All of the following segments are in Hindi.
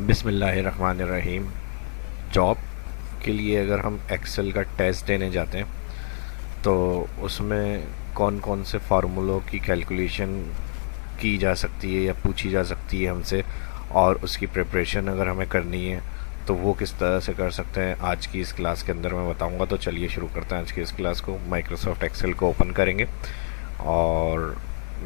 बिस्मिल्लाहिर्रहमानिर्रहीम। जॉब के लिए अगर हम एक्सेल का टेस्ट देने जाते हैं तो उसमें कौन कौन से फार्मूलों की कैलकुलेशन की जा सकती है या पूछी जा सकती है हमसे, और उसकी प्रिपरेशन अगर हमें करनी है तो वो किस तरह से कर सकते हैं, आज की इस क्लास के अंदर मैं बताऊंगा। तो चलिए शुरू करते हैं आज की इस क्लास को। माइक्रोसॉफ्ट एक्सेल को ओपन करेंगे और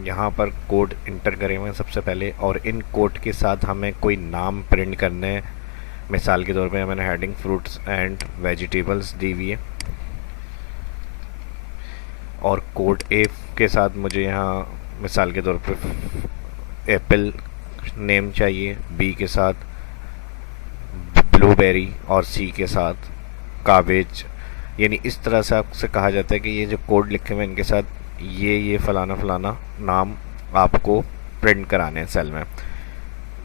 यहाँ पर कोड इंटर करेंगे सबसे पहले, और इन कोड के साथ हमें कोई नाम प्रिंट करने हैं। मिसाल के तौर पे मैंने हेडिंग फ्रूट्स एंड वेजिटेबल्स दी हुई है, और कोड ए के साथ मुझे यहाँ मिसाल के तौर पे एप्पल नेम चाहिए, बी के साथ ब्लूबेरी और सी के साथ काबेज। यानी इस तरह से आपसे कहा जाता है कि ये जो कोड लिखे हुए हैं इनके साथ ये फलाना फलाना नाम आपको प्रिंट कराने हैं सेल में।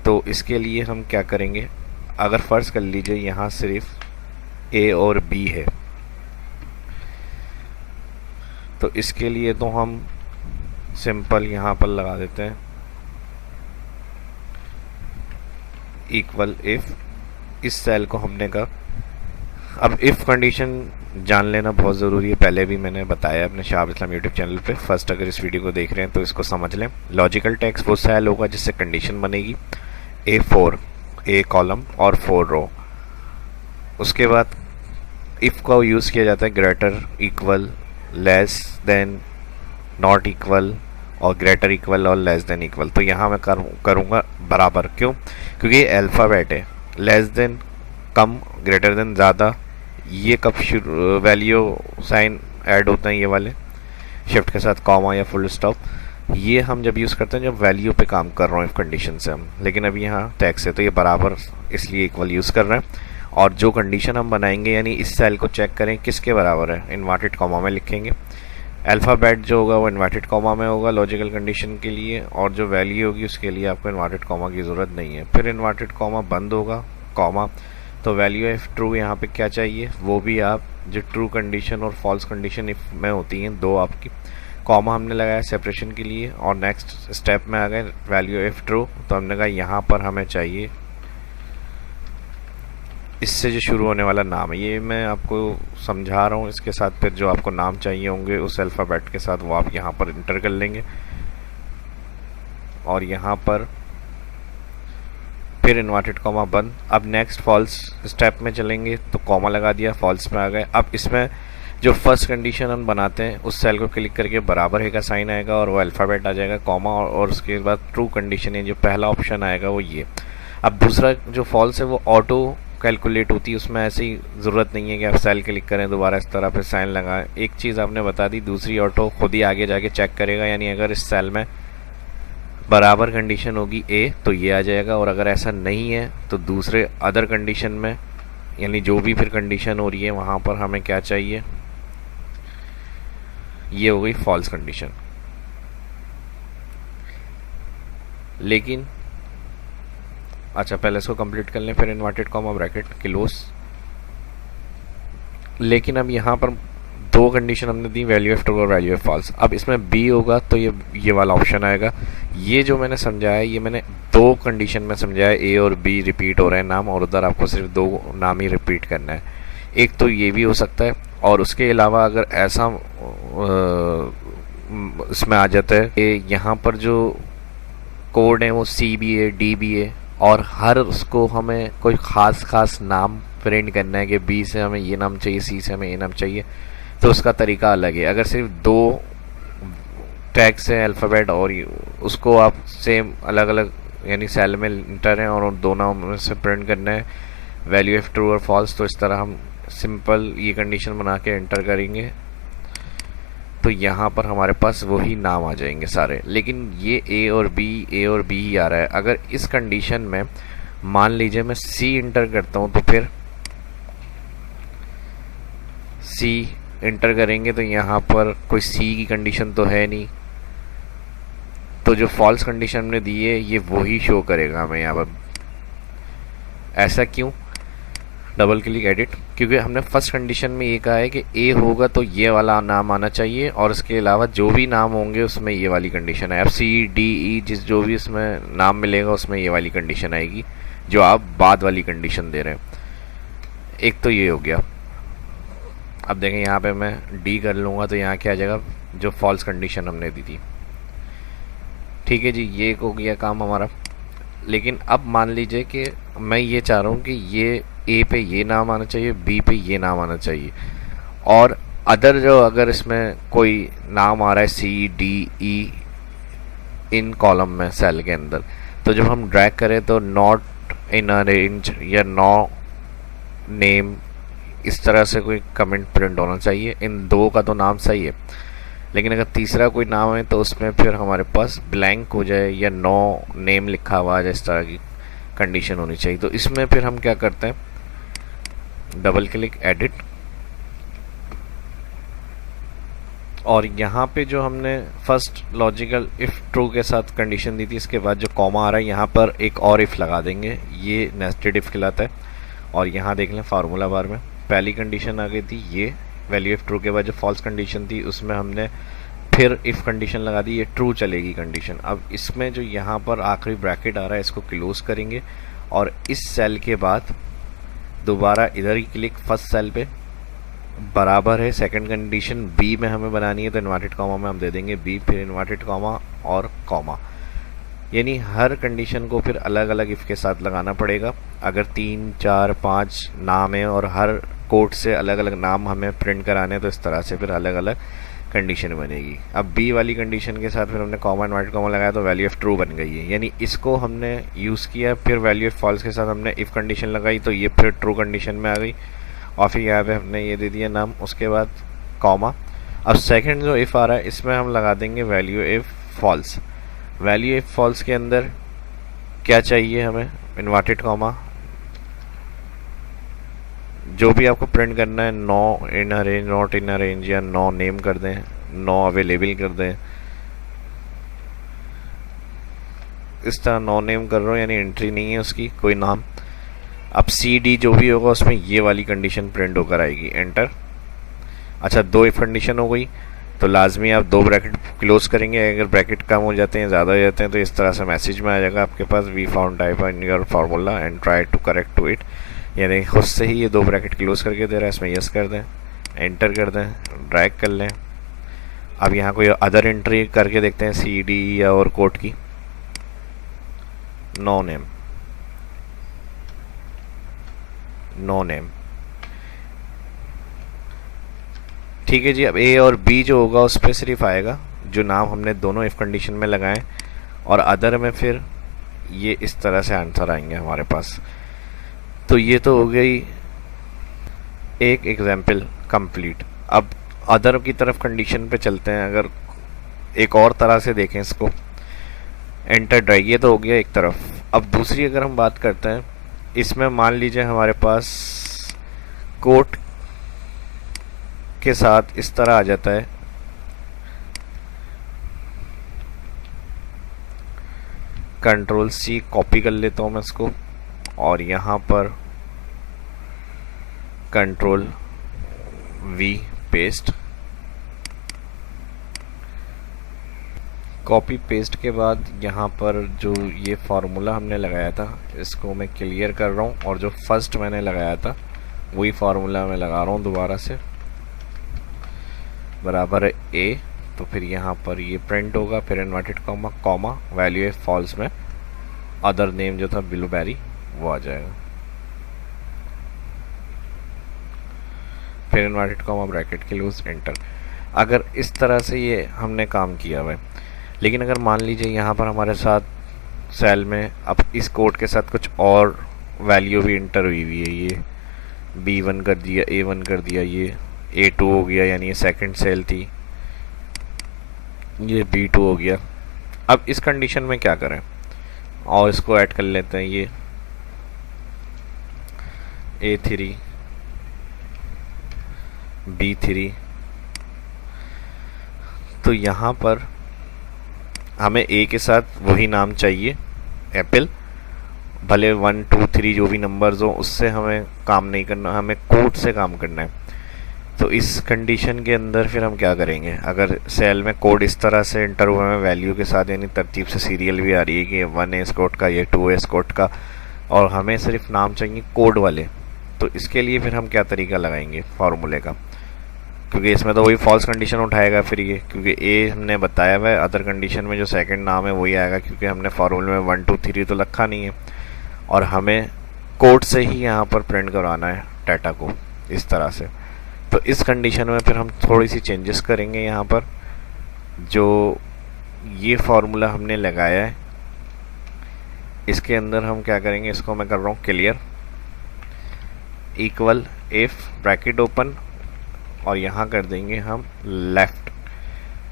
तो इसके लिए हम क्या करेंगे, अगर फ़र्ज़ कर लीजिए यहाँ सिर्फ ए और बी है, तो इसके लिए तो हम सिंपल यहाँ पर लगा देते हैं इक्वल इफ़। इस सेल को हमने कहा, अब इफ़ कंडीशन जान लेना बहुत ज़रूरी है, पहले भी मैंने बताया अपने शाह इस्लाम यूट्यूब चैनल पे। फर्स्ट अगर इस वीडियो को देख रहे हैं तो इसको समझ लें। लॉजिकल टेक्स्ट वो सेल होगा जिससे कंडीशन बनेगी A4, ए कॉलम और 4 रो। उसके बाद इफ़ का यूज़ किया जाता है greater equal, less than, not equal और ग्रेटर इक्वल और लेस देन इक्वल। तो यहाँ मैं करूँगा बराबर। क्यों? क्योंकि ये अल्फ़ाबेट है। लेस देन कम, ग्रेटर देन ज़्यादा। ये कब वैल्यू साइन ऐड होते हैं, ये वाले शिफ्ट के साथ कॉमा या फुल स्टॉप। ये हम जब यूज़ करते हैं जब वैल्यू पे काम कर रहे हो इफ कंडीशन से हम, लेकिन अभी यहाँ टैक्स है तो ये बराबर इसलिए इक्वल यूज़ कर रहे हैं। और जो कंडीशन हम बनाएंगे यानी इस सेल को चेक करें किसके बराबर है, इन्वर्टेड कॉमा में लिखेंगे। अल्फ़ाबेट जो होगा वो इन्वर्टेड कॉमा में होगा लॉजिकल कंडीशन के लिए, और जो वैल्यू होगी उसके लिए आपको इन्वर्टेड कॉमा की ज़रूरत नहीं है। फिर इन्वर्टेड कॉमा बंद होगा, कॉमा। तो वैल्यू इफ़ ट्रू यहाँ पे क्या चाहिए, वो भी आप जो ट्रू कंडीशन और फॉल्स कंडीशन इफ़ में होती हैं दो आपकी, कॉमा हमने लगाया सेपरेशन के लिए, और नेक्स्ट स्टेप में आ गए वैल्यू इफ़ ट्रू। तो हमने कहा यहाँ पर हमें चाहिए इससे जो शुरू होने वाला नाम है, ये मैं आपको समझा रहा हूँ। इसके साथ फिर जो आपको नाम चाहिए होंगे उस अल्फ़ाबेट के साथ वो आप यहाँ पर इंटर कर लेंगे, और यहाँ पर फिर इन्वर्टेड कॉमा बंद। अब नेक्स्ट फॉल्स स्टेप में चलेंगे तो कॉमा लगा दिया, फॉल्स में आ गए। अब इसमें जो फर्स्ट कंडीशन हम बनाते हैं उस सेल को क्लिक करके बराबर है का साइन आएगा और वो अल्फ़ाबेट आ जाएगा, कॉमा, और उसके बाद ट्रू कंडीशन है जो पहला ऑप्शन आएगा वो ये। अब दूसरा जो फॉल्स है वो ऑटो कैलकुलेट होती है, उसमें ऐसी ज़रूरत नहीं है कि आप सेल क्लिक करें दोबारा इस तरह फिर साइन लगाएं। एक चीज़ आपने बता दी, दूसरी ऑटो खुद ही आगे जाके चेक करेगा। यानी अगर इस सेल में बराबर कंडीशन होगी ए तो ये आ जाएगा, और अगर ऐसा नहीं है तो दूसरे अदर कंडीशन में, यानी जो भी फिर कंडीशन हो रही है वहाँ पर हमें क्या चाहिए, ये हो गई फॉल्स कंडीशन। लेकिन अच्छा, पहले इसको कंप्लीट कर लें, फिर इन्वर्टेड कॉमा ब्रैकेट क्लोज। लेकिन अब यहाँ पर दो कंडीशन हमने दी, वैल्यू ऑफ ट्रू और वैल्यू ऑफ फॉल्स। अब इसमें बी होगा तो ये वाला ऑप्शन आएगा। ये जो मैंने समझाया ये मैंने दो कंडीशन में समझाया, ए और बी रिपीट हो रहे हैं नाम, और उधर आपको सिर्फ दो नाम ही रिपीट करना है। एक तो ये भी हो सकता है, और उसके अलावा अगर ऐसा इसमें आ जाता है कि यहाँ पर जो कोड है वो सी भी है, डी भी है, और हर उसको हमें कोई ख़ास नाम प्रिंट करना है कि बी से हमें ये नाम चाहिए, सी से हमें ये नाम चाहिए, तो उसका तरीका अलग है। अगर सिर्फ दो टैग्स है अल्फ़ाबेट और उसको आप सेम अलग अलग यानी सेल में इंटर हैं और उन दोनों में से प्रिंट करना है वैल्यू ऑफ ट्रू और फॉल्स, तो इस तरह हम सिंपल ये कंडीशन बना के इंटर करेंगे तो यहाँ पर हमारे पास वही नाम आ जाएंगे सारे। लेकिन ये ए और बी ही आ रहा है। अगर इस कंडीशन में मान लीजिए मैं सी इंटर करता हूँ तो फिर सी इंटर करेंगे तो यहाँ पर कोई सी की कंडीशन तो है नहीं, तो जो फॉल्स कंडीशन हमने दी है ये वही शो करेगा हमें यहाँ पर। ऐसा क्यों? डबल क्लिक एडिट, क्योंकि हमने फर्स्ट कंडीशन में ये कहा है कि ए होगा तो ये वाला नाम आना चाहिए, और इसके अलावा जो भी नाम होंगे उसमें ये वाली कंडीशन है। FCDE जिस जो भी इसमें नाम मिलेगा उसमें ये वाली कंडीशन आएगी जो आप बाद वाली कंडीशन दे रहे हैं। एक तो ये हो गया। अब देखें यहाँ पे मैं डी कर लूँगा तो यहाँ क्या आ जाएगा, जो फॉल्स कंडीशन हमने दी थी। ठीक है जी, ये हो गया काम हमारा। लेकिन अब मान लीजिए कि मैं ये चाह रहा हूँ कि ये ए पे ये नाम आना चाहिए, बी पे ये नाम आना चाहिए, और अदर जो अगर इसमें कोई नाम आ रहा है CDE इन कॉलम में सेल के अंदर, तो जब हम ड्रैग करें तो नॉट इन अ रेंज या नो नेम इस तरह से कोई कमेंट प्रिंट होना चाहिए। इन दो का तो नाम सही है, लेकिन अगर तीसरा कोई नाम है तो उसमें फिर हमारे पास ब्लैंक हो जाए या नो नेम लिखा हुआ आ जाए, इस तरह की कंडीशन होनी चाहिए। तो इसमें फिर हम क्या करते हैं, डबल क्लिक एडिट, और यहाँ पे जो हमने फर्स्ट लॉजिकल इफ़ ट्रू के साथ कंडीशन दी थी, इसके बाद जो कॉमा आ रहा है यहाँ पर एक और इफ़ लगा देंगे, ये नेस्टेड इफ़ कहलाता है। और यहाँ देख लें फार्मूला बार में पहली कंडीशन आ गई थी, ये वैल्यू इफ़ ट्रू के बाद जो फॉल्स कंडीशन थी उसमें हमने फिर इफ़ कंडीशन लगा दी, ये ट्रू चलेगी कंडीशन। अब इसमें जो यहाँ पर आखिरी ब्रैकेट आ रहा है इसको क्लोज करेंगे, और इस सेल के बाद दोबारा इधर ही क्लिक फर्स्ट सेल पे, बराबर है सेकंड कंडीशन बी में हमें बनानी है तो इन्वर्टेड कॉमा में हम दे देंगे बी, फिर इन्वर्टेड कॉमा और कॉमा। यानी हर कंडीशन को फिर अलग अलग इफ़ के साथ लगाना पड़ेगा। अगर 3, 4, 5 नाम है और हर कोड से अलग अलग नाम हमें प्रिंट कराने हैं तो इस तरह से फिर अलग अलग कंडीशन बनेगी। अब बी वाली कंडीशन के साथ फिर हमने कॉमा इन्वर्टेड कॉमा लगाया तो वैल्यू ऑफ ट्रू बन गई है, यानी इसको हमने यूज़ किया। फिर वैल्यू ऑफ फॉल्स के साथ हमने इफ़ कंडीशन लगाई तो ये फिर ट्रू कंडीशन में आ गई, और फिर यहाँ पे हमने ये दे दिया नाम, उसके बाद कॉमा। अब सेकंड जो इफ़ आ रहा है इसमें हम लगा देंगे value if false. Value if false के अंदर क्या चाहिए हमें, इन्वर्टेड कॉमा, जो भी आपको प्रिंट करना है, no in a range, not in a range, या नो नेम कर दें, नो अवेलेबल कर दें। इस तरह नो नेम कर रहा हूँ यानी एंट्री नहीं है उसकी कोई नाम। अब CD जो भी होगा उसमें ये वाली कंडीशन प्रिंट होकर आएगी, एंटर। अच्छा, दो इफ कंडीशन हो गई तो लाजमी आप दो ब्रैकेट क्लोज करेंगे। अगर ब्रैकेट कम हो जाते हैं, ज़्यादा हो जाते हैं, तो इस तरह से मैसेज में आ जाएगा आपके पास, we found type in your formula and try to correct to it. यानी खुद से ही ये दो ब्रैकेट क्लोज करके दे रहा है, इसमें यस कर दें, एंटर कर दें, ड्रैग कर लें। अब यहाँ कोई अदर एंट्री करके देखते हैं CD या और कोड की, नो नेम, नो नेम। ठीक है जी। अब A और B जो होगा उस पर सिर्फ आएगा जो नाम हमने दोनों इफ कंडीशन में लगाए, और अदर में फिर ये इस तरह से आंसर आएंगे हमारे पास। तो ये तो हो गई एक एग्जाम्पल कंप्लीट। अब अदर की तरफ कंडीशन पे चलते हैं। अगर एक और तरह से देखें इसको, एंटर ड्रैग, ये तो हो गया एक तरफ। अब दूसरी अगर हम बात करते हैं, इसमें मान लीजिए हमारे पास कोट के साथ इस तरह आ जाता है, Ctrl+C कॉपी कर लेता हूँ मैं इसको, और यहाँ पर Ctrl+V पेस्ट। कॉपी पेस्ट के बाद यहाँ पर जो ये फार्मूला हमने लगाया था इसको मैं क्लियर कर रहा हूँ, और जो फर्स्ट मैंने लगाया था वही फार्मूला मैं लगा रहा हूँ दोबारा से, बराबर है A। तो फिर यहाँ पर ये प्रिंट होगा, फिर इन्वर्टेड कॉमा कॉमा, वैल्यू है फॉल्स में अदर नेम जो था ब्लूबेरी वो आ जाएगा, फिर इन्वर्टेड कॉमा ब्रैकेट के लूज, एंटर। अगर इस तरह से ये हमने काम किया हुआ है। लेकिन अगर मान लीजिए यहाँ पर हमारे साथ सेल में अब इस कोड के साथ कुछ और वैल्यू भी इंटर हुई हुई है, ये B1 कर दिया, A1 कर दिया, ये A2 हो गया, यानी ये सेकंड सेल थी, ये B2 हो गया। अब इस कंडीशन में क्या करें, और इसको ऐड कर लेते हैं, ये A3 B3। तो यहाँ पर हमें A के साथ वही नाम चाहिए एप्पल, भले 1 2 3 जो भी नंबर्स हो उससे हमें काम नहीं करना, हमें कोड से काम करना है। तो इस कंडीशन के अंदर फिर हम क्या करेंगे, अगर सेल में कोड इस तरह से इंटर हुआ है वैल्यू के साथ, यानी तरतीब से सीरियल भी आ रही है कि 1 कोड का, ये 2 कोड का, और हमें सिर्फ नाम चाहिए कोड वाले, तो इसके लिए फिर हम क्या तरीका लगाएंगे फार्मूले का, क्योंकि इसमें तो वही फॉल्स कंडीशन उठाएगा फिर ये, क्योंकि ए हमने बताया हुआ है, अदर कंडीशन में जो सेकंड नाम है वही आएगा, क्योंकि हमने फार्मूले में 1 2 3 तो रखा नहीं है, और हमें कोड से ही यहाँ पर प्रिंट करवाना है डाटा को इस तरह से। तो इस कंडीशन में फिर हम थोड़ी सी चेंजेस करेंगे यहाँ पर। जो ये फार्मूला हमने लगाया है इसके अंदर हम क्या करेंगे, इसको मैं कर रहा हूँ clear, equal if bracket open, और यहाँ कर देंगे हम लेफ्ट।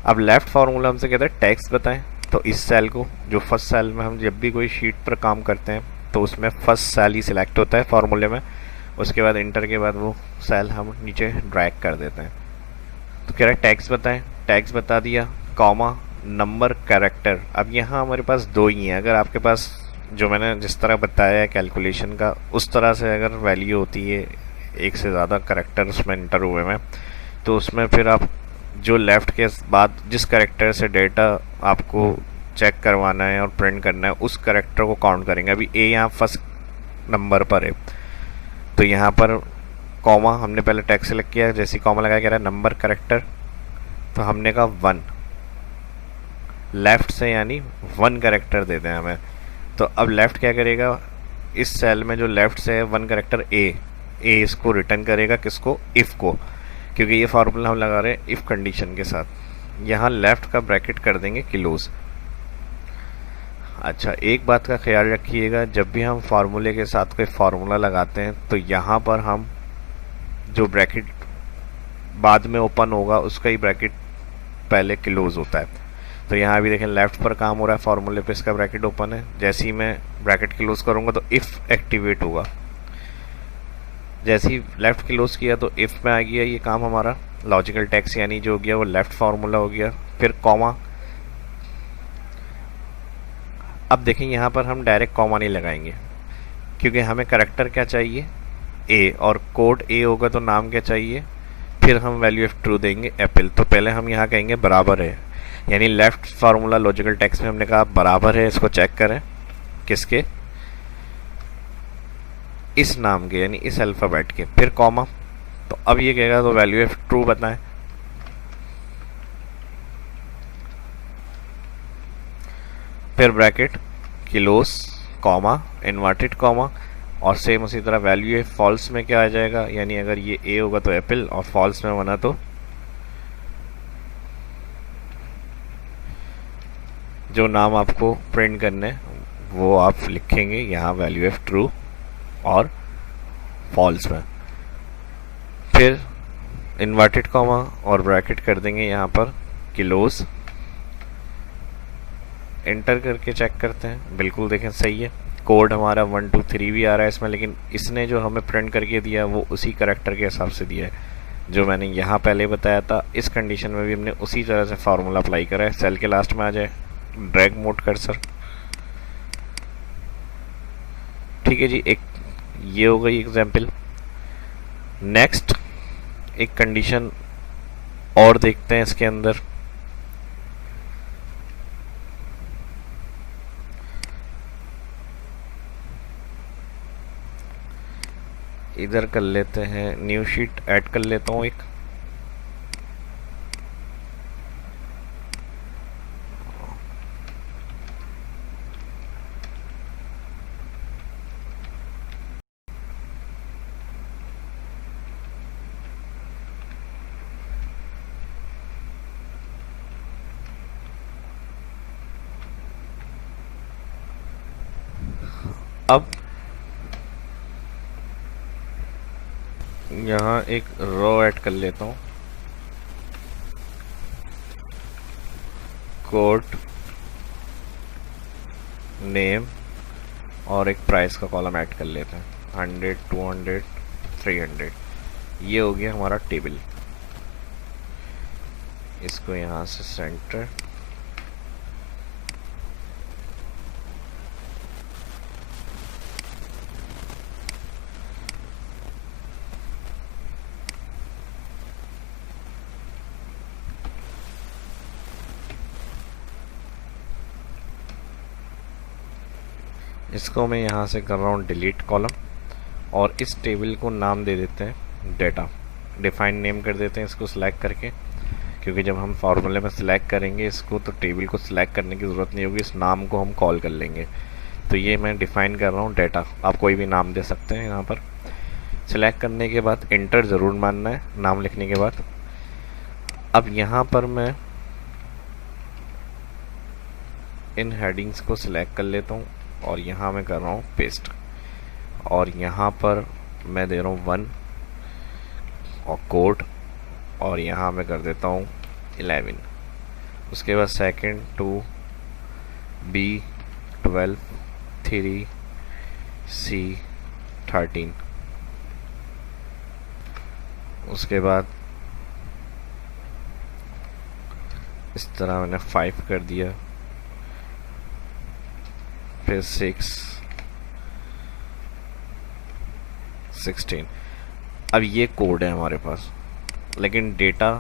अब लेफ्ट फार्मूला हमसे कहता है टैक्स बताएं, तो इस सेल को, जो फर्स्ट सेल में हम जब भी कोई शीट पर काम करते हैं तो उसमें फर्स्ट सेल ही सिलेक्ट होता है फार्मूले में, उसके बाद इंटर के बाद वो सेल हम नीचे ड्रैग कर देते हैं। तो कह रहा है टैक्स बताएं, टैक्स बता दिया, कॉमा नंबर कैरेक्टर। अब यहाँ हमारे पास दो ही हैं, अगर आपके पास जो मैंने जिस तरह बताया है कैलकुलेशन का उस तरह से अगर वैल्यू होती है एक से ज़्यादा करेक्टर उसमें इंटर हुए में, तो उसमें फिर आप जो लेफ़्ट के बाद जिस करेक्टर से डेटा आपको चेक करवाना है और प्रिंट करना है उस करेक्टर को काउंट करेंगे। अभी ए यहाँ फर्स्ट नंबर पर है, तो यहाँ पर कॉमा हमने पहले टैक्स सेलेक्ट किया, जैसे कॉमा लगाया कह रहा है नंबर करेक्टर, तो हमने कहा 1 लेफ़्ट से, यानी 1 करेक्टर देते हैं हमें। तो अब लेफ़्ट क्या करेगा, इस सेल में जो लेफ़्ट से है 1 करेक्टर ए इसको रिटर्न करेगा, किसको, इफ़ को, क्योंकि ये फार्मूला हम लगा रहे हैं इफ़ कंडीशन के साथ। यहाँ लेफ़्ट का ब्रैकेट कर देंगे क्लोज। अच्छा, एक बात का ख्याल रखिएगा, जब भी हम फार्मूले के साथ कोई फार्मूला लगाते हैं तो यहाँ पर हम जो ब्रैकेट बाद में ओपन होगा उसका ही ब्रैकेट पहले क्लोज होता है। तो यहाँ भी देखें लेफ़्ट पर काम हो रहा है, फार्मूले पे इसका ब्रैकेट ओपन है, जैसे ही मैं ब्रैकेट क्लोज करूँगा तो इफ़ एक्टिवेट होगा। जैसे ही लेफ़्ट क्लोज किया तो इफ़ में आ गया ये काम हमारा, लॉजिकल टैक्स यानी जो हो गया वो लेफ़्ट फार्मूला हो गया। फिर कॉमा, अब देखें यहाँ पर हम डायरेक्ट कॉमा नहीं लगाएंगे, क्योंकि हमें करेक्टर क्या चाहिए, ए, और कोड ए होगा तो नाम क्या चाहिए, फिर हम वैल्यू ऑफ ट्रू देंगे एप्पल। तो पहले हम यहाँ कहेंगे बराबर है, यानी लेफ़्ट फार्मूला लॉजिकल टैक्स में हमने कहा बराबर है, इसको चेक करें किसके, इस नाम के, यानी इस अल्फ़ाबेट के, फिर कॉमा। तो अब ये कहेगा तो वैल्यू ऑफ ट्रू बताएं, फिर bracket close comma inverted comma, और सेम उसी तरह वैल्यू ऑफ फॉल्स में क्या आ जाएगा, यानी अगर ये ए होगा तो एप्पल और फॉल्स में बना तो जो नाम आपको प्रिंट करने वो आप लिखेंगे यहाँ वैल्यू ऑफ ट्रू और फॉल्स में। फिर इन्वर्टेड कॉमा और ब्रैकेट कर देंगे यहाँ पर क्लोज, एंटर करके चेक करते हैं, बिल्कुल देखें सही है, कोड हमारा 1 2 3 भी आ रहा है इसमें, लेकिन इसने जो हमें प्रिंट करके दिया वो उसी करेक्टर के हिसाब से दिया है जो मैंने यहाँ पहले बताया था। इस कंडीशन में भी हमने उसी तरह से फार्मूला अप्लाई करा है। सेल के लास्ट में आ जाए, ड्रैग मोड कर्सर, ठीक है जी, एक ये हो गई एग्जाम्पल। नेक्स्ट एक कंडीशन और देखते हैं इसके अंदर, इधर कर लेते हैं, न्यू शीट ऐड कर लेता हूँ एक, अब यहाँ एक रो ऐड कर लेता हूँ, कोड नेम और एक प्राइस का कॉलम ऐड कर लेते हैं, 100 200 300। ये हो गया हमारा टेबल। इसको यहाँ से सेंटर, इसको मैं यहाँ से कर रहा हूँ डिलीट कॉलम, और इस टेबल को नाम दे देते हैं डेटा। डिफाइन नेम कर देते हैं इसको सिलेक्ट करके, क्योंकि जब हम फॉर्मूले में सिलेक्ट करेंगे इसको तो टेबल को सिलेक्ट करने की ज़रूरत नहीं होगी, इस नाम को हम कॉल कर लेंगे। तो ये मैं डिफ़ाइन कर रहा हूँ डेटा, आप कोई भी नाम दे सकते हैं। यहाँ पर सिलेक्ट करने के बाद इंटर ज़रूर मानना है नाम लिखने के बाद। अब यहाँ पर मैं इन हेडिंग्स को सिलेक्ट कर लेता हूँ और यहाँ मैं कर रहा हूँ पेस्ट, और यहाँ पर मैं दे रहा हूँ 1 और कोड, और यहाँ मैं कर देता हूँ 11। उसके बाद सेकंड 2 B 12 3 C 13। उसके बाद इस तरह मैंने 5 कर दिया, फिर 6 16। अब ये कोड है हमारे पास, लेकिन डेटा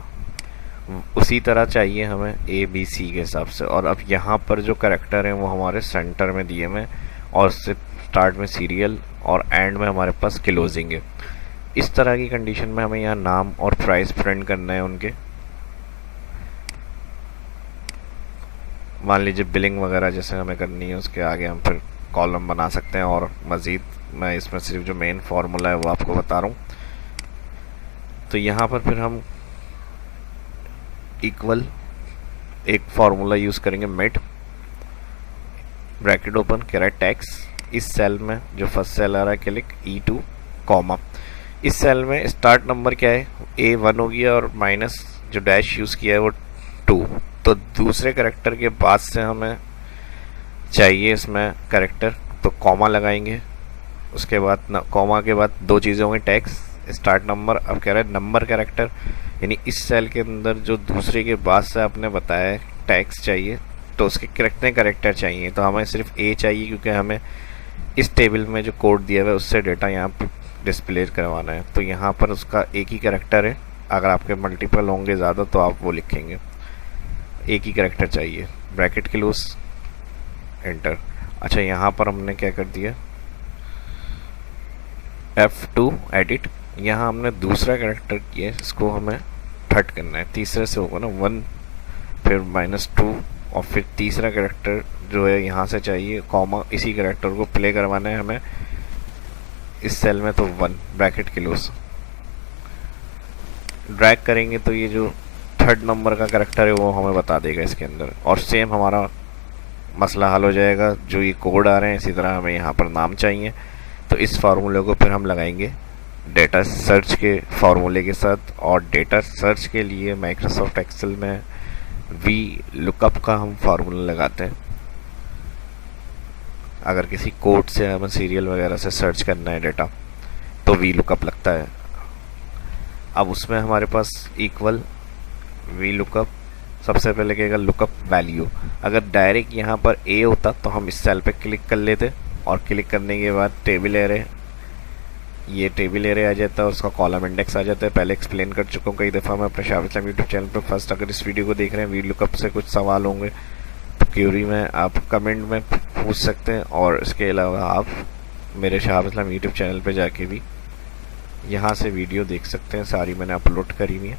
उसी तरह चाहिए हमें ABC के हिसाब से। और अब यहाँ पर जो कैरेक्टर हैं वो हमारे सेंटर में दिए हुए, और स्टार्ट में सीरियल और एंड में हमारे पास क्लोजिंग है। इस तरह की कंडीशन में हमें यहाँ नाम और प्राइस प्रिंट करना है उनके। मान लीजिए बिलिंग वगैरह जैसे हमें करनी है, उसके आगे हम फिर कॉलम बना सकते हैं। और मज़ीद मैं इसमें सिर्फ जो मेन फार्मूला है वो आपको बता रहा हूँ। तो यहाँ पर फिर हम इक्वल एक फार्मूला यूज़ करेंगे, mid bracket open caret text, इस सेल में जो फर्स्ट सेल आ रहा है क्लिक E2 कॉमा, इस सेल में स्टार्ट नंबर क्या है A1 हो गया, और माइनस जो डैश यूज़ किया है वो 2। तो दूसरे कैरेक्टर के बाद से हमें चाहिए इसमें कैरेक्टर, तो कॉमा लगाएंगे। उसके बाद कॉमा के बाद दो चीज़ें होंगी, टैक्स स्टार्ट नंबर। अब कह रहे हैं नंबर कैरेक्टर, यानी इस सेल के अंदर जो दूसरे के बाद से आपने बताया टैक्स चाहिए, तो उसके कितने कैरेक्टर चाहिए। तो हमें सिर्फ A चाहिए, क्योंकि हमें इस टेबल में जो कोड दिया हुआ है उससे डेटा यहाँ पर डिस्प्ले करवाना है। तो यहाँ पर उसका एक ही कैरेक्टर है, अगर आपके मल्टीपल होंगे ज़्यादा तो आप वो लिखेंगे, एक ही कैरेक्टर चाहिए। Bracket close enter. अच्छा, यहाँ पर हमने क्या कर दिया F2 एडिट, यहाँ हमने दूसरा कैरेक्टर किया, इसको हमें थर्ड करना है, तीसरे से होगा ना 1, फिर -2, और फिर तीसरा कैरेक्टर जो है यहाँ से चाहिए कॉमा, इसी कैरेक्टर को प्ले करवाना है हमें इस सेल में, तो 1 ब्रैकेट क्लोज। ड्रैग करेंगे तो ये जो थर्ड नंबर का कैरेक्टर है वो हमें बता देगा इसके अंदर, और सेम हमारा मसला हल हो जाएगा। जो ये कोड आ रहे हैं इसी तरह हमें यहाँ पर नाम चाहिए। तो इस फार्मूले को फिर हम लगाएंगे डेटा सर्च के फार्मूले के साथ, और डेटा सर्च के लिए माइक्रोसॉफ्ट एक्सेल में वी लुकअप का हम फार्मूला लगाते हैं। अगर किसी कोड से हमें सीरियल वगैरह से सर्च करना है डेटा तो वी लुकअप लगता है। अब उसमें हमारे पास इक्वल वी लुकअप, सबसे पहले कहेगा लुकअप वैल्यू। अगर डायरेक्ट यहाँ पर A होता तो हम इस सेल पे क्लिक कर लेते, और क्लिक करने के बाद टेबल एरे, ये टेबल एरे आ जाता है, उसका कॉलम इंडेक्स आ जाता है। पहले एक्सप्लेन कर चुका हूँ कई दफ़ा मैं अपने शाहिद इस्लाम यूट्यूब चैनल पर। फर्स्ट अगर इस वीडियो को देख रहे हैं, वी लुकअप से कुछ सवाल होंगे तो क्यूरी में आप कमेंट में पूछ सकते हैं, और इसके अलावा आप मेरे शाहिद इस्लाम यूट्यूब चैनल पर जाके भी यहाँ से वीडियो देख सकते हैं, सारी मैंने अपलोड करी हुई है।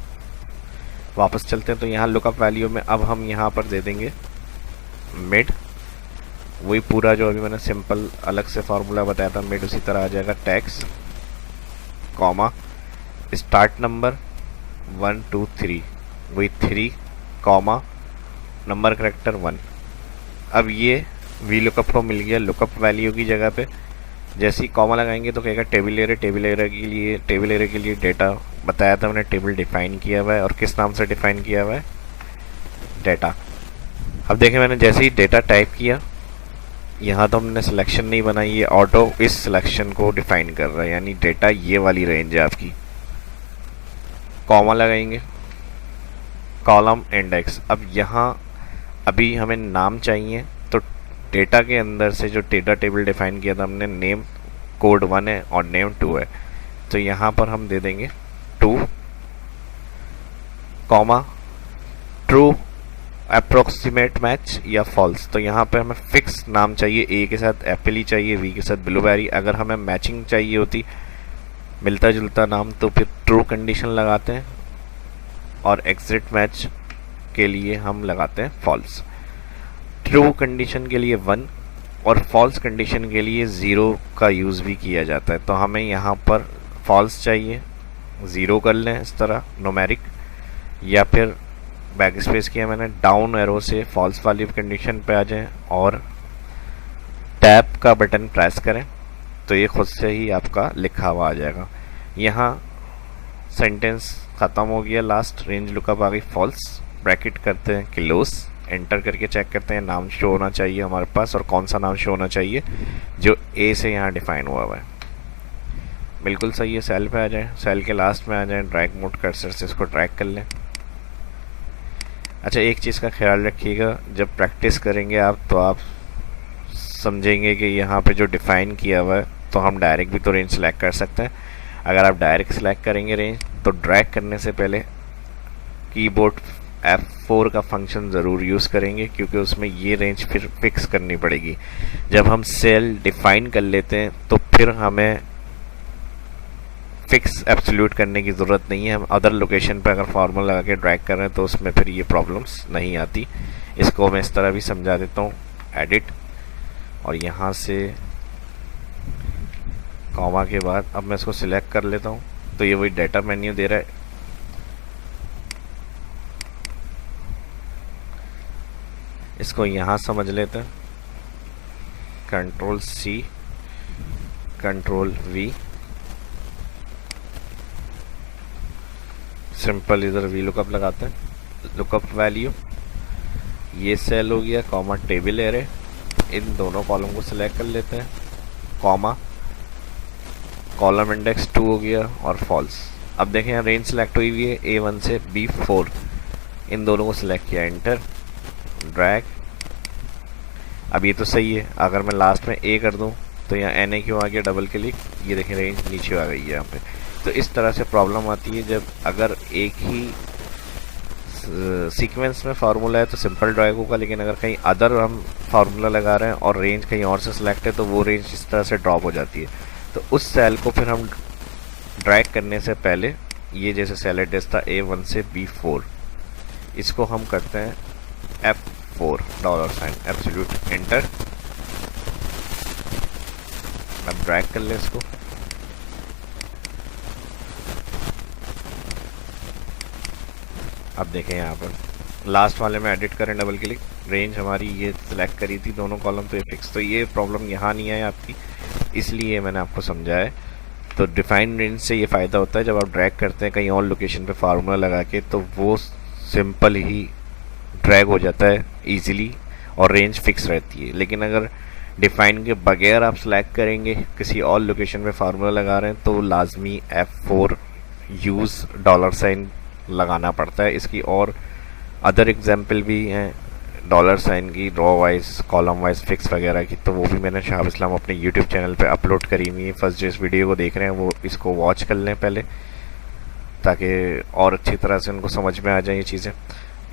वापस चलते हैं, तो यहाँ लुकअप वैल्यू में अब हम यहाँ पर दे देंगे मिड, वही पूरा जो अभी मैंने सिंपल अलग से फार्मूला बताया था मिड, उसी तरह आ जाएगा टैक्स कॉमा स्टार्ट नंबर 1 2 3, वही 3 कॉमा नंबर करेक्टर 1। अब ये वी लुकअप को मिल गया लुकअप वैल्यू की जगह पे। जैसे ही कॉमा लगाएंगे तो कहेगा टेबल एरे, टेबल एरे के लिए डेटा बताया था मैंने, टेबल डिफाइन किया हुआ है, और किस नाम से डिफाइन किया हुआ है डेटा। अब देखें मैंने जैसे ही डेटा टाइप किया, यहाँ तो हमने सिलेक्शन नहीं बनाई, ये ऑटो इस सिलेक्शन को डिफाइन कर रहा है, यानी डेटा ये वाली रेंज है आपकी। कॉमा लगाएंगे कॉलम इंडेक्स। अब यहाँ अभी हमें नाम चाहिए, तो डेटा के अंदर से जो डेटा टेबल डिफाइन किया था हमने, नेम कोड 1 है और नेम 2 है, तो यहाँ पर हम दे देंगे 2 कॉमा ट्रू अप्रोक्सीमेट मैच या फॉल्स। तो यहाँ पे हमें फिक्स नाम चाहिए, ए के साथ एप्पल ही चाहिए, वी के साथ ब्लूबेरी। अगर हमें मैचिंग चाहिए होती, मिलता जुलता नाम, तो फिर ट्रू कंडीशन लगाते हैं, और एग्जिट मैच के लिए हम लगाते हैं फॉल्स। ट्रू कंडीशन के लिए 1 और फॉल्स कंडीशन के लिए 0 का यूज़ भी किया जाता है। तो हमें यहाँ पर फॉल्स चाहिए, 0 कर लें इस तरह न्यूमेरिक, या फिर बैक स्पेस किया मैंने, डाउन एरो से फॉल्स वाली कंडीशन पे आ जाएं और टैब का बटन प्रेस करें, तो ये खुद से ही आपका लिखा हुआ आ जाएगा। यहाँ सेंटेंस ख़त्म हो गया, लास्ट रेंज लुकअप आ गई फॉल्स। ब्रैकेट करते हैं क्लोज, एंटर करके चेक करते हैं नाम शो होना चाहिए हमारे पास, और कौन सा नाम शो होना चाहिए, जो ए से यहाँ डिफाइन हुआ हुआ है। बिल्कुल सही है। सेल पे आ जाए, सेल के लास्ट में आ जाए, ड्रैग मोड कर्सर से इसको ड्रैग कर लें। अच्छा, एक चीज़ का ख्याल रखिएगा, जब प्रैक्टिस करेंगे आप तो आप समझेंगे कि यहाँ पे जो डिफ़ाइन किया हुआ है, तो हम डायरेक्ट भी तो रेंज सेलेक्ट कर सकते हैं। अगर आप डायरेक्ट सेलेक्ट करेंगे रेंज, तो ड्रैग करने से पहले कीबोर्ड F4 का फंक्शन ज़रूर यूज़ करेंगे, क्योंकि उसमें ये रेंज फिर फिक्स करनी पड़ेगी। जब हम सेल डिफ़ाइन कर लेते हैं तो फिर हमें फिक्स एब्सोल्यूट करने की ज़रूरत नहीं है। हम अदर लोकेशन पर अगर फार्मूला लगा के ड्रैग कर रहे हैं तो उसमें फिर ये प्रॉब्लम्स नहीं आती। इसको मैं इस तरह भी समझा देता हूँ, एडिट, और यहाँ से कॉमा के बाद अब मैं इसको सिलेक्ट कर लेता हूँ, तो ये वही डाटा मेन्यू दे रहा है। इसको यहाँ समझ लेते हैं, control C, control V, simple इधर वी लुकअप लगाते हैं, लुकअप वैल्यू, ये सेल हो गया, कॉमा टेबल एरे, इन दोनों कॉलम को सिलेक्ट कर लेते हैं, कॉमा कॉलम इंडेक्स 2 हो गया, और फॉल्स। अब देखें यहाँ रेंज सेलेक्ट हुई हुई है A1 से B4, इन दोनों को सिलेक्ट किया, एंटर, ड्रैग। अब ये तो सही है, अगर मैं लास्ट में A कर दूं तो यहाँ NA क्यों आ गया, डबल क्लिक, ये देखें रेंज नीचे आ गई है यहाँ पे। तो इस तरह से प्रॉब्लम आती है जब अगर एक ही सीक्वेंस में फार्मूला है तो सिंपल ड्रैग होगा, लेकिन अगर कहीं अदर हम फार्मूला लगा रहे हैं और रेंज कहीं और से सिलेक्ट है तो वो रेंज इस तरह से ड्रॉप हो जाती है। तो उस सेल को फिर हम ड्रैग करने से पहले, ये जैसे सेल एड्रेस था A1 से B4, इसको हम करते हैं F4 $, एब्सोल्यूट, एंटर। अब ड्रैग कर ले इसको, अब देखें यहाँ पर लास्ट वाले में एडिट करें, डबल क्लिक, रेंज हमारी ये सिलेक्ट करी थी दोनों कॉलम, तो ये फिक्स। तो ये प्रॉब्लम यहाँ नहीं है आपकी, इसलिए मैंने आपको समझाया है। तो डिफाइन रेंज से ये फ़ायदा होता है, जब आप ड्रैग करते हैं कहीं और लोकेशन पे फार्मूला लगा के, तो वो सिंपल ही ड्रैग हो जाता है ईजिली और रेंज फिक्स रहती है। लेकिन अगर डिफाइन के बगैर आप सेलेक्ट करेंगे, किसी और लोकेशन पे फार्मूला लगा रहे हैं, तो लाजमी F4 यूज़ $, लगाना पड़ता है। इसकी और अदर एग्जाम्पल भी हैं $, की row wise, column wise fix वगैरह की, तो वो भी मैंने शहाब इस्लाम अपने यूट्यूब चैनल पे अपलोड करी हुई है। फर्स्ट जो इस वीडियो को देख रहे हैं वो इसको वॉच कर लें पहले, ताकि और अच्छी तरह से उनको समझ में आ जाए ये चीज़ें।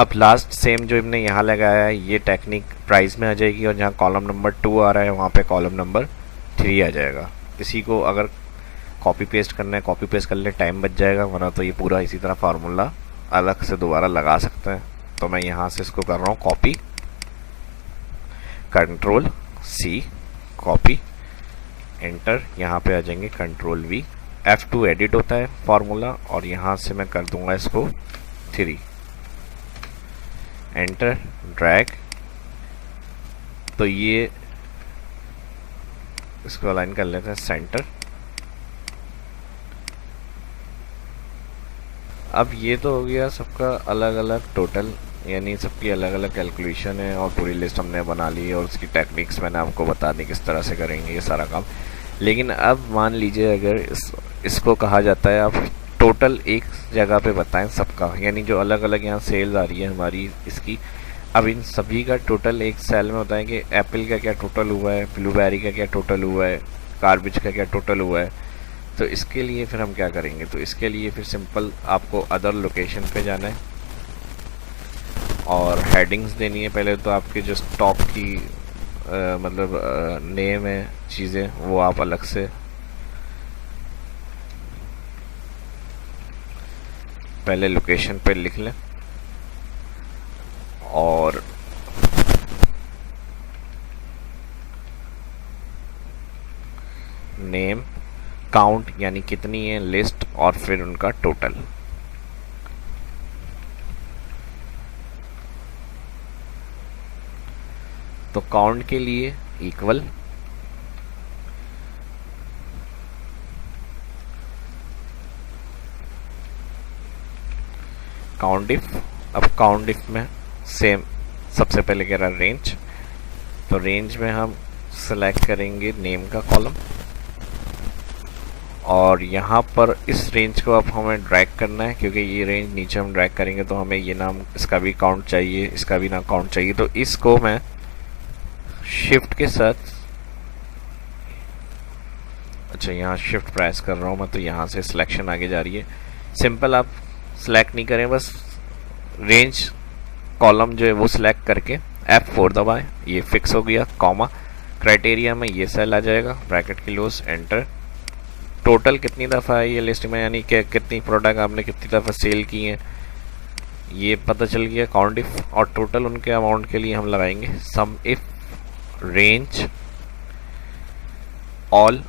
अब लास्ट सेम जो इनने यहाँ लगाया है, ये टेक्निक प्राइस में आ जाएगी, और जहाँ कॉलम नंबर 2 आ रहा है वहाँ पे कॉलम नंबर 3 आ जाएगा। इसी को अगर कॉपी पेस्ट करना है, कॉपी पेस्ट कर ले, टाइम बच जाएगा, वरना तो ये पूरा इसी तरह फार्मूला अलग से दोबारा लगा सकते हैं। तो मैं यहाँ से इसको कर रहा हूँ copy, control C, copy, enter. यहाँ पे आ जाएंगे कंट्रोल V, F2 एडिट होता है फार्मूला, और यहाँ से मैं कर दूंगा इसको 3, एंटर, ड्रैग। तो ये इसको अलाइन कर लेते हैं सेंटर। अब ये तो हो गया सबका अलग अलग टोटल, यानी सबकी अलग अलग कैलकुलेशन है, और पूरी लिस्ट हमने बना ली, और उसकी टेक्निक्स मैंने आपको बता दी किस तरह से करेंगे ये सारा काम। लेकिन अब मान लीजिए अगर इसको कहा जाता है आप टोटल एक जगह पे बताएं सबका, यानी जो अलग अलग यहाँ सेल्स आ रही है हमारी इसकी, अब इन सभी का टोटल एक सेल में होता है कि एप्पल का क्या टोटल हुआ है, ब्लूबेरी का क्या टोटल हुआ है, गार्बेज का क्या टोटल हुआ है। तो इसके लिए फिर हम क्या करेंगे, तो इसके लिए फिर सिंपल आपको अदर लोकेशन पे जाना है, और हेडिंग्स देनी है। पहले तो आपके जो स्टॉक की मतलब नेम है चीज़ें वो आप अलग से पहले लोकेशन पे लिख लें। और नेम, काउंट यानी कितनी है लिस्ट, और फिर उनका टोटल। तो काउंट के लिए इक्वल काउंट इफ। अब काउंट इफ में सेम सबसे पहले कह रहा रेंज, तो रेंज में हम सेलेक्ट करेंगे नेम का कॉलम, और यहाँ पर इस रेंज को अब हमें ड्रैग करना है, क्योंकि ये रेंज नीचे हम ड्रैग करेंगे तो हमें ये नाम इसका भी काउंट चाहिए, इसका भी नाम काउंट चाहिए। तो इसको मैं शिफ्ट के साथ, अच्छा यहाँ शिफ्ट प्रेस कर रहा हूँ मैं, तो यहाँ से सिलेक्शन आगे जा रही है। सिंपल आप सिलेक्ट नहीं करें, बस रेंज कॉलम जो है वो सिलेक्ट करके F4 दबाएं, ये फिक्स हो गया। कॉमा, क्राइटेरिया में ये सेल आ जाएगा, ब्रैकेट क्लोज, एंटर। टोटल कितनी दफ़ा है ये लिस्ट में, यानी कि कितनी प्रोडक्ट आपने कितनी दफ़ा सेल की हैं ये पता चल गया। काउंट इफ, और टोटल उनके अमाउंट के लिए हम लगाएंगे sum if range all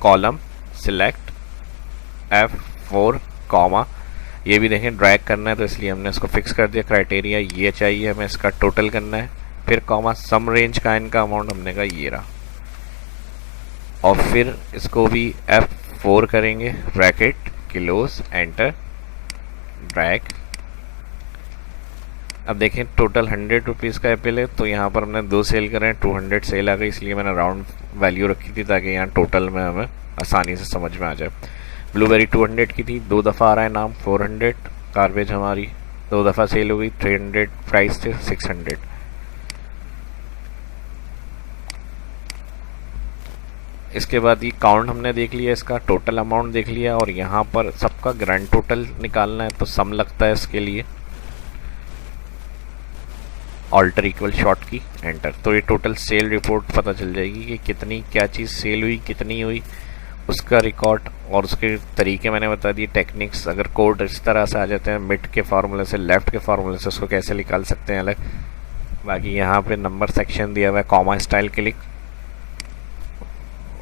column select F4 comma, ये भी देखें ड्रैग करना है तो इसलिए हमने इसको फिक्स कर दिया। क्राइटेरिया ये चाहिए हमें, इसका टोटल करना है, फिर कॉमा सम रेंज का इनका अमाउंट हमने का ये रहा, और फिर इसको भी F4 करेंगे, ब्रैकेट क्लोज, एंटर, ड्रैग। अब देखें टोटल 100 रुपीज़ का एप्पल है, तो यहाँ पर हमने 2 सेल करें, 200 सेल आ गई, इसलिए मैंने राउंड वैल्यू रखी थी ताकि यहाँ टोटल में हमें आसानी से समझ में आ जाए। ब्लूबेरी 200 की थी, 2 दफ़ा आ रहा है नाम, 400। गार्बेज हमारी 2 दफ़ा सेल हो गई, 300 प्राइस थे, 600। इसके बाद ये काउंट हमने देख लिया, इसका टोटल अमाउंट देख लिया, और यहाँ पर सबका ग्रैंड टोटल निकालना है, तो सम लगता है इसके लिए, ऑल्टर इक्वल शॉर्ट की, एंटर। तो ये टोटल सेल रिपोर्ट पता चल जाएगी कि कितनी क्या चीज़ सेल हुई, कितनी हुई, उसका रिकॉर्ड और उसके तरीके मैंने बता दिए, टेक्निक्स। अगर कोड इस तरह से आ जाते हैं, मिड के फार्मूले से, लेफ़्ट के फार्मूले से, उसको कैसे निकाल सकते हैं अलग। बाकी यहाँ पे नंबर सेक्शन दिया हुआ है, कॉमा स्टाइल क्लिक,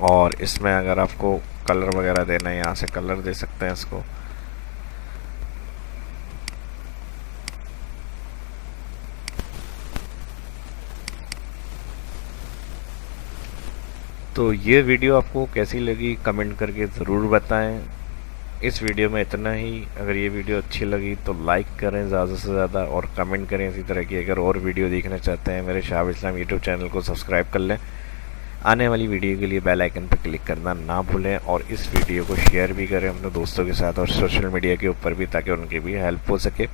और इसमें अगर आपको कलर वगैरह देना है यहाँ से कलर दे सकते हैं इसको। तो ये वीडियो आपको कैसी लगी कमेंट करके ज़रूर बताएं। इस वीडियो में इतना ही। अगर ये वीडियो अच्छी लगी तो लाइक करें ज़्यादा से ज़्यादा, और कमेंट करें इसी तरह की। अगर और वीडियो देखना चाहते हैं मेरे शाहब इस्लाम यूट्यूब चैनल को सब्सक्राइब कर लें। आने वाली वीडियो के लिए बेल आइकन पर क्लिक करना ना भूलें, और इस वीडियो को शेयर भी करें अपने दोस्तों के साथ और सोशल मीडिया के ऊपर भी, ताकि उनकी भी हेल्प हो सके।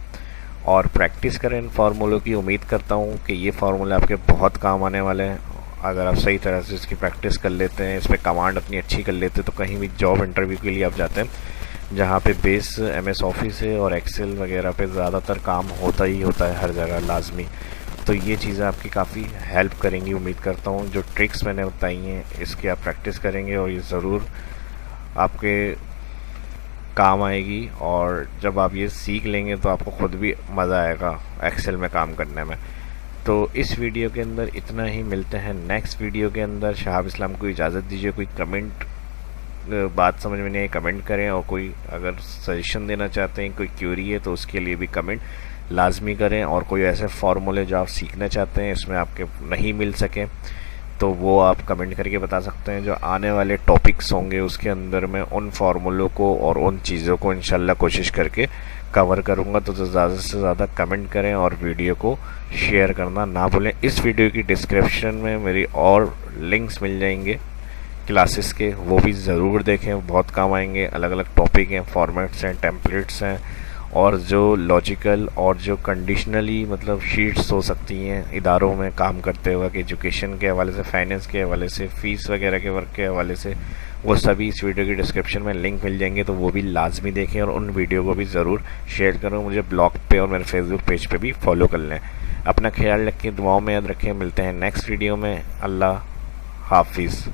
और प्रैक्टिस करें इन फार्मूलों की। उम्मीद करता हूँ कि ये फार्मूले आपके बहुत काम आने वाले हैं। अगर आप सही तरह से इसकी प्रैक्टिस कर लेते हैं, इस पर कमांड अपनी अच्छी कर लेते हैं, तो कहीं भी जॉब इंटरव्यू के लिए आप जाते हैं जहाँ पे बेस MS ऑफिस है और एक्सेल वगैरह पे ज़्यादातर काम होता ही होता है हर जगह लाजमी। तो ये चीज़ें आपकी काफ़ी हेल्प करेंगी। उम्मीद करता हूँ जो ट्रिक्स मैंने बताई हैं इसकी आप प्रैक्टिस करेंगे और ये ज़रूर आपके काम आएगी। और जब आप ये सीख लेंगे तो आपको ख़ुद भी मज़ा आएगा एक्सेल में काम करने में। तो इस वीडियो के अंदर इतना ही। मिलते हैं नेक्स्ट वीडियो के अंदर। शाहब इस्लाम को इजाज़त दीजिए। कोई कमेंट बात समझ में नहीं आई कमेंट करें, और कोई अगर सजेशन देना चाहते हैं, कोई क्यूरी है तो उसके लिए भी कमेंट लाजमी करें। और कोई ऐसे फार्मूले जो आप सीखना चाहते हैं इसमें आपके नहीं मिल सके तो वो आप कमेंट करके बता सकते हैं। जो आने वाले टॉपिक्स होंगे उसके अंदर मैं उन फार्मूलों को और उन चीज़ों को इंशाल्लाह कोशिश करके कवर करूँगा। तो ज़्यादा से ज़्यादा कमेंट करें और वीडियो को शेयर करना ना भूलें। इस वीडियो की डिस्क्रिप्शन में मेरी और लिंक्स मिल जाएंगे क्लासेस के, वो भी ज़रूर देखें, बहुत काम आएंगे। अलग अलग टॉपिक हैं, फॉर्मेट्स हैं, टेम्पलेट्स हैं, और जो लॉजिकल और जो कंडीशनली मतलब शीट्स हो सकती हैं इदारों में काम करते हुए, कि एजुकेशन के हवाले से, फाइनेंस के हवाले से, फ़ीस वगैरह के वर्क के हवाले से, वो सभी इस वीडियो की डिस्क्रिप्शन में लिंक मिल जाएंगे, तो वो भी लाजमी देखें और उन वीडियो को भी ज़रूर शेयर करो। मुझे ब्लॉग पे और मेरे फेसबुक पेज पे भी फॉलो कर लें। अपना ख्याल रखें, दुआओं में याद रखें। मिलते हैं नेक्स्ट वीडियो में। अल्लाह हाफिज़।